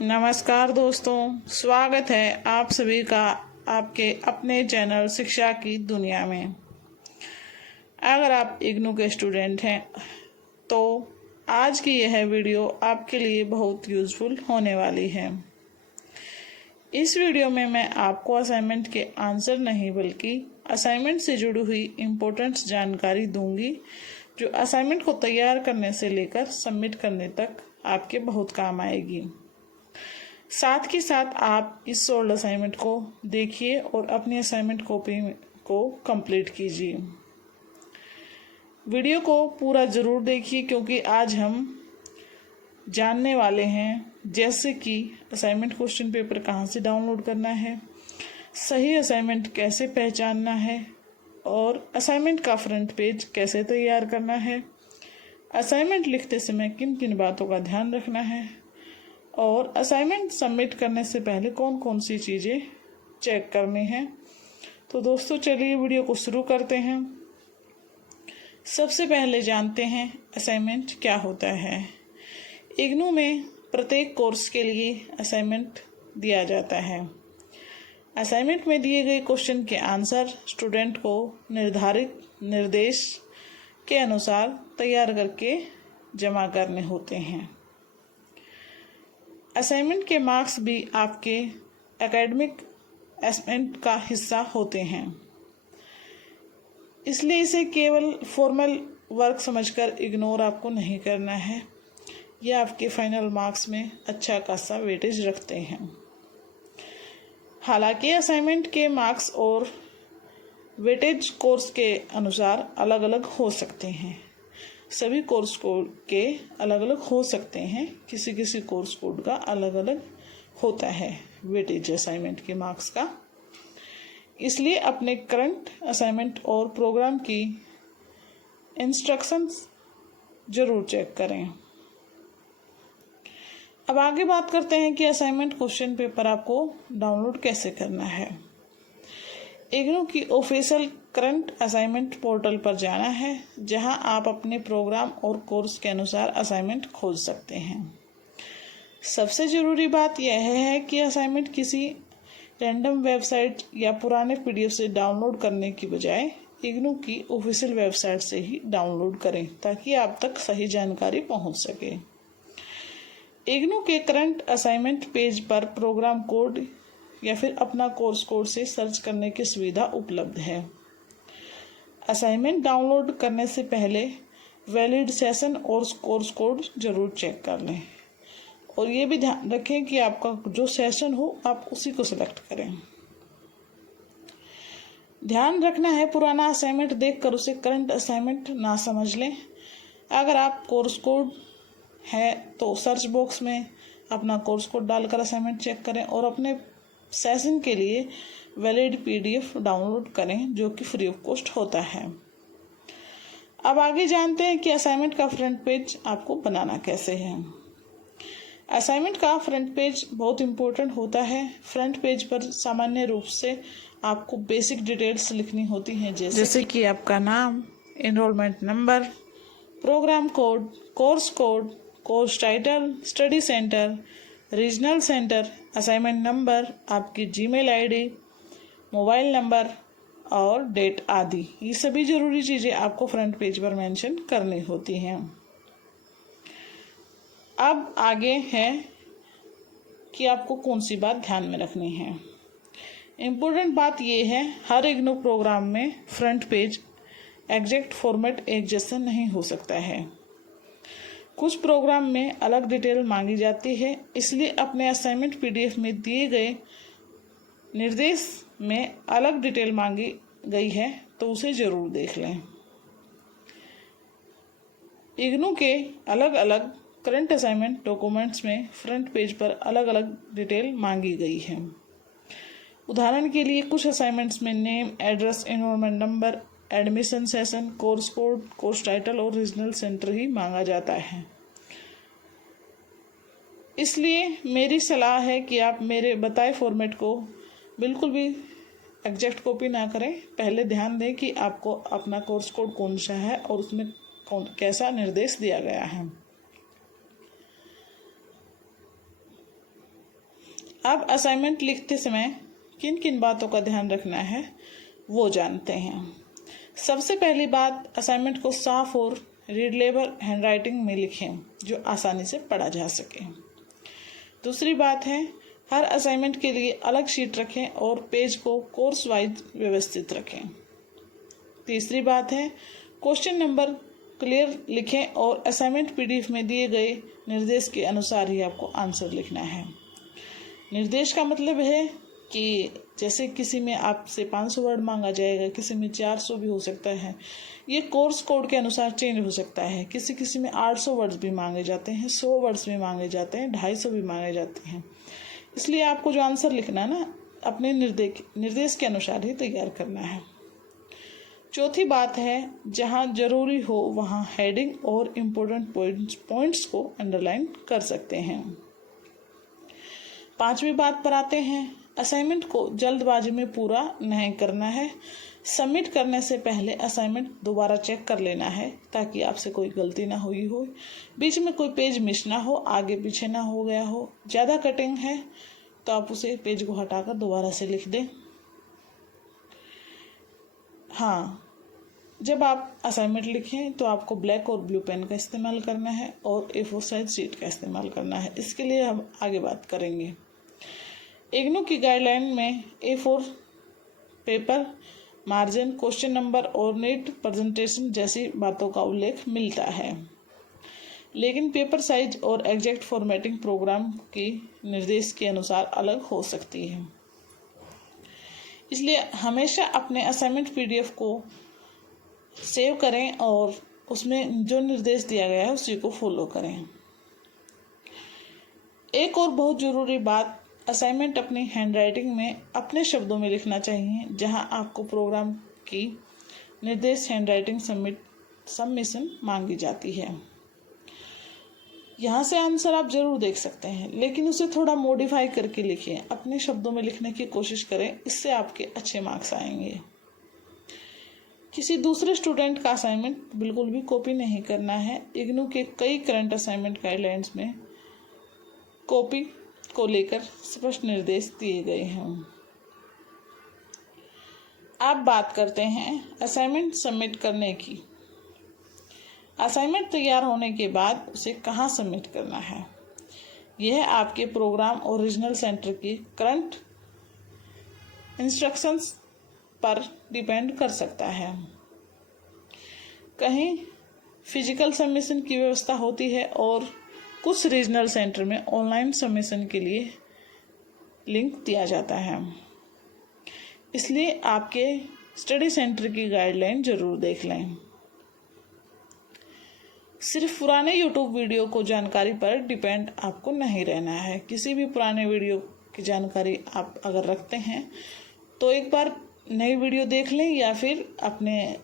नमस्कार दोस्तों, स्वागत है आप सभी का आपके अपने चैनल शिक्षा की दुनिया में। अगर आप इग्नू के स्टूडेंट हैं तो आज की यह वीडियो आपके लिए बहुत यूज़फुल होने वाली है। इस वीडियो में मैं आपको असाइनमेंट के आंसर नहीं बल्कि असाइनमेंट से जुड़ी हुई इम्पोर्टेंट जानकारी दूंगी जो असाइनमेंट को तैयार करने से लेकर सबमिट करने तक आपके बहुत काम आएगी। साथ के साथ आप इस सोल्ड असाइनमेंट को देखिए और अपनी असाइनमेंट कॉपी को कंप्लीट कीजिए। वीडियो को पूरा ज़रूर देखिए क्योंकि आज हम जानने वाले हैं जैसे कि असाइनमेंट क्वेश्चन पेपर कहाँ से डाउनलोड करना है, सही असाइनमेंट कैसे पहचानना है और असाइनमेंट का फ्रंट पेज कैसे तैयार करना है, असाइनमेंट लिखते समय किन किन बातों का ध्यान रखना है और असाइनमेंट सबमिट करने से पहले कौन कौन सी चीज़ें चेक करनी हैं। तो दोस्तों चलिए वीडियो को शुरू करते हैं। सबसे पहले जानते हैं असाइनमेंट क्या होता है। इग्नू में प्रत्येक कोर्स के लिए असाइनमेंट दिया जाता है। असाइनमेंट में दिए गए क्वेश्चन के आंसर स्टूडेंट को निर्धारित निर्देश के अनुसार तैयार करके जमा करने होते हैं। असाइनमेंट के मार्क्स भी आपके एकेडमिक असेसमेंट का हिस्सा होते हैं, इसलिए इसे केवल फॉर्मल वर्क समझकर इग्नोर आपको नहीं करना है। यह आपके फाइनल मार्क्स में अच्छा खासा वेटेज रखते हैं। हालांकि असाइनमेंट के मार्क्स और वेटेज कोर्स के अनुसार अलग अलग हो सकते हैं। सभी कोर्स कोड के अलग अलग हो सकते हैं, किसी किसी कोर्स कोड का अलग अलग होता है वेटेज असाइनमेंट के मार्क्स का। इसलिए अपने करंट असाइनमेंट और प्रोग्राम की इंस्ट्रक्शंस जरूर चेक करें। अब आगे बात करते हैं कि असाइनमेंट क्वेश्चन पेपर आपको डाउनलोड कैसे करना है। इग्नू की ऑफिशियल करंट असाइनमेंट पोर्टल पर जाना है, जहां आप अपने प्रोग्राम और कोर्स के अनुसार असाइनमेंट खोज सकते हैं। सबसे ज़रूरी बात यह है कि असाइनमेंट किसी रैंडम वेबसाइट या पुराने पीडीएफ से डाउनलोड करने की बजाय इग्नू की ऑफिशियल वेबसाइट से ही डाउनलोड करें ताकि आप तक सही जानकारी पहुंच सके। इग्नू के करंट असाइनमेंट पेज पर प्रोग्राम कोड या फिर अपना कोर्स कोड से सर्च करने की सुविधा उपलब्ध है। असाइनमेंट डाउनलोड करने से पहले वैलिड सेशन और कोर्स कोड जरूर चेक कर लें और ये भी ध्यान रखें कि आपका जो सेशन हो आप उसी को सिलेक्ट करें। ध्यान रखना है पुराना असाइनमेंट देखकर उसे करंट असाइनमेंट ना समझ लें। अगर आप कोर्स कोड है तो सर्च बॉक्स में अपना कोर्स कोड डालकर असाइनमेंट चेक करें और अपने सेशन के लिए वैलिड पीडीएफ डाउनलोड करें जो कि फ्री ऑफ कॉस्ट होता है। अब आगे जानते हैं कि असाइनमेंट का फ्रंट पेज आपको बनाना कैसे है। असाइनमेंट का फ्रंट पेज बहुत इम्पोर्टेंट होता है। फ्रंट पेज पर सामान्य रूप से आपको बेसिक डिटेल्स लिखनी होती हैं जैसे कि आपका नाम, enrolment number, program code, course title, study centre, regional centre, assignment number, आपकी जीमेल आईडी, मोबाइल नंबर और डेट आदि। ये सभी ज़रूरी चीज़ें आपको फ्रंट पेज पर मेंशन करनी होती हैं। अब आगे है कि आपको कौन सी बात ध्यान में रखनी है। इम्पोर्टेंट बात यह है, हर इग्नू प्रोग्राम में फ्रंट पेज एग्जैक्ट फॉर्मेट एक जैसा नहीं हो सकता है। कुछ प्रोग्राम में अलग डिटेल मांगी जाती है, इसलिए अपने असाइनमेंट पीडीएफ में दिए गए निर्देश में अलग डिटेल मांगी गई है तो उसे जरूर देख लें। इग्नू के अलग अलग करंट असाइनमेंट डॉक्यूमेंट्स में फ्रंट पेज पर अलग अलग डिटेल मांगी गई है। उदाहरण के लिए कुछ असाइनमेंट्स में name, address, enrolment number, admission session, course code, course title और रीजनल सेंटर ही मांगा जाता है। इसलिए मेरी सलाह है कि आप मेरे बताए फॉर्मेट को बिल्कुल भी एग्जैक्ट कॉपी ना करें। पहले ध्यान दें कि आपको अपना कोर्स कोड कौन सा है और उसमें कैसा निर्देश दिया गया है। अब असाइनमेंट लिखते समय किन किन बातों का ध्यान रखना है वो जानते हैं। सबसे पहली बात, असाइनमेंट को साफ और रीडेबल हैंडराइटिंग में लिखें जो आसानी से पढ़ा जा सके। दूसरी बात है, हर असाइनमेंट के लिए अलग शीट रखें और पेज को कोर्स वाइज व्यवस्थित रखें। तीसरी बात है, क्वेश्चन नंबर क्लियर लिखें और असाइनमेंट पीडीएफ में दिए गए निर्देश के अनुसार ही आपको आंसर लिखना है। निर्देश का मतलब है कि जैसे किसी में आपसे 500 वर्ड मांगा जाएगा, किसी में 400 भी हो सकता है। ये कोर्स कोड के अनुसार चेंज हो सकता है। किसी में 800 वर्ड्स भी मांगे जाते हैं, 100 वर्ड्स भी मांगे जाते हैं, 250 भी मांगे जाते हैं। इसलिए आपको जो आंसर लिखना है ना, अपने निर्देश के अनुसार ही तैयार करना है। चौथी बात है, जहाँ जरूरी हो वहाँ हेडिंग और इम्पोर्टेंट पॉइंट्स को अंडरलाइन कर सकते हैं। पांचवी बात पर आते हैं, असाइनमेंट को जल्दबाजी में पूरा नहीं करना है। सबमिट करने से पहले असाइनमेंट दोबारा चेक कर लेना है ताकि आपसे कोई गलती ना हुई हो, बीच में कोई पेज मिस ना हो, आगे पीछे ना हो गया हो। ज़्यादा कटिंग है तो आप उसे पेज को हटाकर दोबारा से लिख दें। हाँ, जब आप असाइनमेंट लिखें तो आपको ब्लैक और ब्लू पेन का इस्तेमाल करना है और A4 साइज शीट का इस्तेमाल करना है। इसके लिए हम आगे बात करेंगे। इग्नू की गाइडलाइन में A4 paper, margin, question number और नीट प्रेजेंटेशन जैसी बातों का उल्लेख मिलता है, लेकिन पेपर साइज और एग्जैक्ट फॉर्मेटिंग प्रोग्राम की निर्देश के अनुसार अलग हो सकती है। इसलिए हमेशा अपने असाइनमेंट पीडीएफ को सेव करें और उसमें जो निर्देश दिया गया है उसी को फॉलो करें। एक और बहुत ज़रूरी बात, असाइनमेंट अपनी हैंडराइटिंग में अपने शब्दों में लिखना चाहिए। जहां आपको प्रोग्राम की निर्देश हैंडराइटिंग सबमिशन मांगी जाती है, यहाँ से आंसर आप जरूर देख सकते हैं, लेकिन उसे थोड़ा मॉडिफाई करके लिखें। अपने शब्दों में लिखने की कोशिश करें, इससे आपके अच्छे मार्क्स आएंगे। किसी दूसरे स्टूडेंट का असाइनमेंट बिल्कुल भी कॉपी नहीं करना है। इग्नू के कई करंट असाइनमेंट गाइडलाइंस में कॉपी को लेकर स्पष्ट निर्देश दिए गए हैं। अब बात करते हैं असाइनमेंट सबमिट करने की। असाइनमेंट तैयार होने के बाद उसे कहाँ सबमिट करना है, यह आपके प्रोग्राम और रीजनल सेंटर की करंट इंस्ट्रक्शंस पर डिपेंड कर सकता है। कहीं फिजिकल सबमिशन की व्यवस्था होती है और कुछ रीजनल सेंटर में ऑनलाइन सबमिशन के लिए लिंक दिया जाता है। इसलिए आपके स्टडी सेंटर की गाइडलाइन जरूर देख लें। सिर्फ पुराने यूट्यूब वीडियो को जानकारी पर डिपेंड आपको नहीं रहना है। किसी भी पुराने वीडियो की जानकारी आप अगर रखते हैं तो एक बार नई वीडियो देख लें या फिर अपने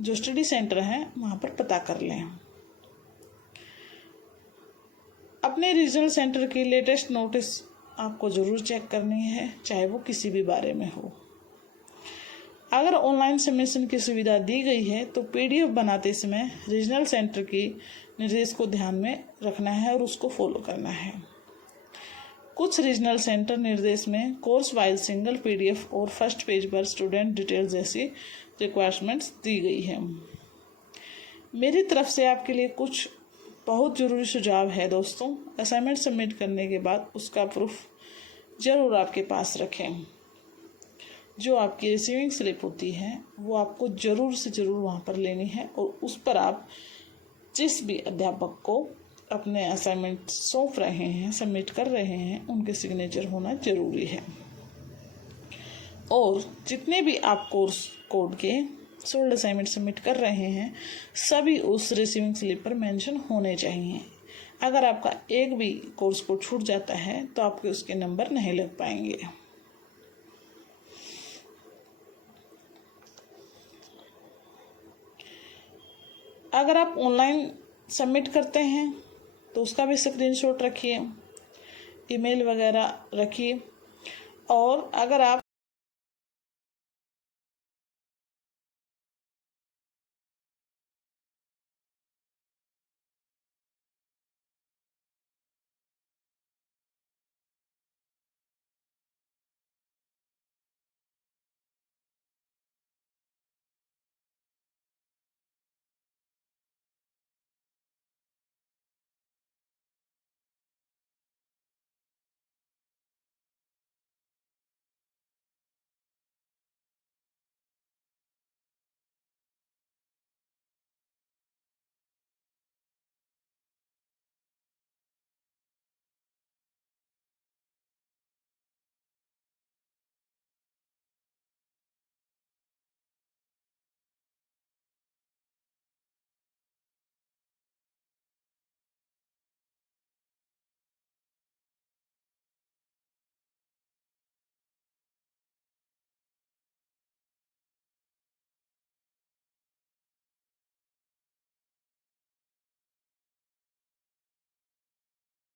जो स्टडी सेंटर हैं वहाँ पर पता कर लें। अपने रीजनल सेंटर की लेटेस्ट नोटिस आपको ज़रूर चेक करनी है, चाहे वो किसी भी बारे में हो। अगर ऑनलाइन सबमिशन की सुविधा दी गई है तो पीडीएफ बनाते समय रीजनल सेंटर की निर्देश को ध्यान में रखना है और उसको फॉलो करना है। कुछ रीजनल सेंटर निर्देश में कोर्स वाइज सिंगल पीडीएफ और फर्स्ट पेज पर स्टूडेंट डिटेल्स जैसी रिक्वायरमेंट्स दी गई है। मेरी तरफ से आपके लिए कुछ बहुत ज़रूरी सुझाव है दोस्तों। असाइनमेंट सबमिट करने के बाद उसका प्रूफ ज़रूर आपके पास रखें। जो आपकी रिसीविंग स्लिप होती है वो आपको ज़रूर से ज़रूर वहाँ पर लेनी है और उस पर आप जिस भी अध्यापक को अपने असाइनमेंट सौंप रहे हैं, सबमिट कर रहे हैं, उनके सिग्नेचर होना ज़रूरी है। और जितने भी आप कोर्स कोड के सोल्ड असाइनमेंट सबमिट कर रहे हैं सभी उस रिसीविंग स्लिप पर मेंशन होने चाहिए। अगर आपका एक भी कोर्स कोड छूट जाता है तो आपके उसके नंबर नहीं लग पाएंगे। अगर आप ऑनलाइन सबमिट करते हैं तो उसका भी स्क्रीनशॉट रखिए, ईमेल वगैरह रखिए। और अगर आप